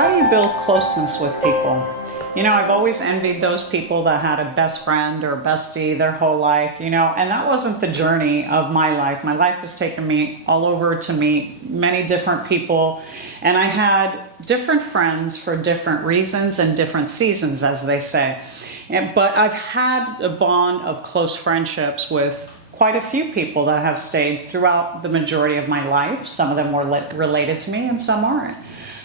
How do you build closeness with people? You know, I've always envied those people that had a best friend or a bestie their whole life, and that wasn't the journey of my life. My life has taken me all over to meet many different people, and I had different friends for different reasons and different seasons, as they say. But I've had a bond of close friendships with quite a few people that have stayed throughout the majority of my life. Some of them were related to me and some aren't.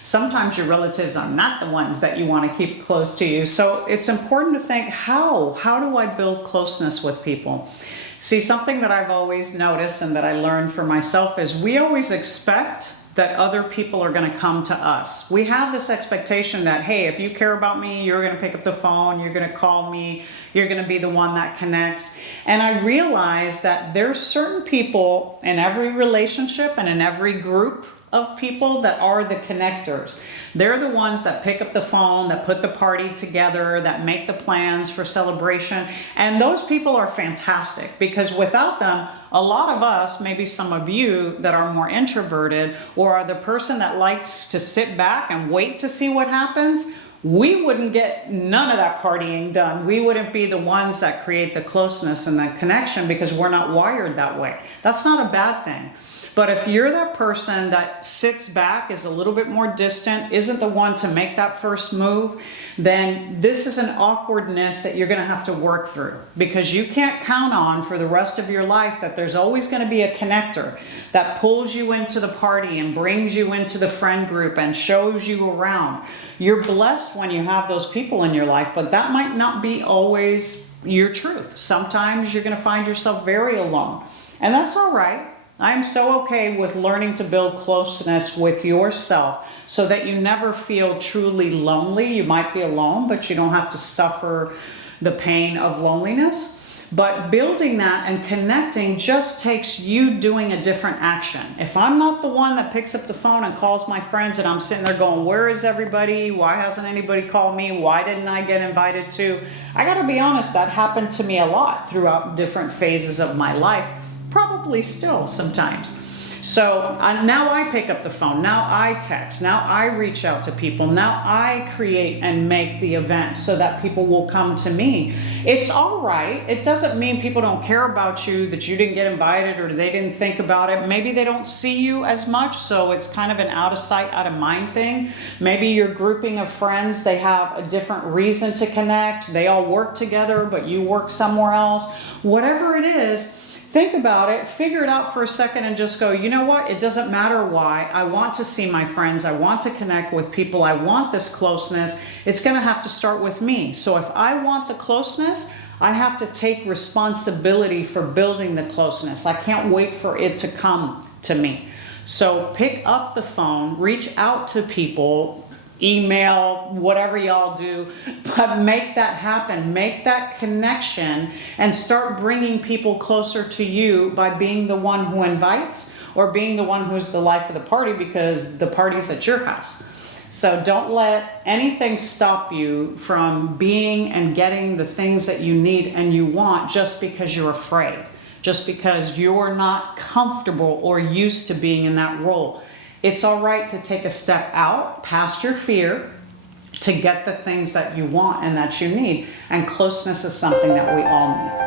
Sometimes your relatives are not the ones that you want to keep close to you. So it's important to think, how do I build closeness with people? See, something that I've always noticed and that I learned for myself is we always expect that other people are going to come to us. We have this expectation that, hey, if you care about me, you're going to pick up the phone, you're going to call me, you're going to be the one that connects. And I realized that there's certain people in every relationship and in every group of people that are the connectors. They're the ones that pick up the phone, that put the party together, that make the plans for celebration. And those people are fantastic because without them, a lot of us, maybe some of you that are more introverted or are the person that likes to sit back and wait to see what happens, we wouldn't get none of that partying done. We wouldn't be the ones that create the closeness and the connection because we're not wired that way. That's not a bad thing. But if you're that person that sits back, is a little bit more distant, isn't the one to make that first move, then this is an awkwardness that you're going to have to work through because you can't count on for the rest of your life that there's always going to be a connector that pulls you into the party and brings you into the friend group and shows you around. You're blessed when you have those people in your life, but that might not be always your truth. Sometimes you're going to find yourself very alone, and that's all right. I'm so okay with learning to build closeness with yourself so that you never feel truly lonely. You might be alone, but you don't have to suffer the pain of loneliness. But building that and connecting just takes you doing a different action. If I'm not the one that picks up the phone and calls my friends and I'm sitting there going, where is everybody? Why hasn't anybody called me? Why didn't I get invited to? I gotta be honest, that happened to me a lot throughout different phases of my life. Probably still sometimes. So now I pick up the phone, now I text, now I reach out to people, now I create and make the event so that people will come to me. It's all right. It doesn't mean people don't care about you, that you didn't get invited or they didn't think about it. Maybe they don't see you as much, so it's kind of an out of sight, out of mind thing. Maybe your grouping of friends, they have a different reason to connect. They all work together, but you work somewhere else. Whatever it is, think about it, figure it out for a second and just go, you know what? It doesn't matter why. I want to see my friends. I want to connect with people. I want this closeness. It's going to have to start with me. So if I want the closeness, I have to take responsibility for building the closeness. I can't wait for it to come to me. So pick up the phone, reach out to people, email, whatever y'all do, but make that happen. Make that connection and start bringing people closer to you by being the one who invites or being the one who's the life of the party because the party's at your house. So don't let anything stop you from being and getting the things that you need and you want just because you're afraid, just because you're not comfortable or used to being in that role. It's all right to take a step out past your fear to get the things that you want and that you need. And closeness is something that we all need.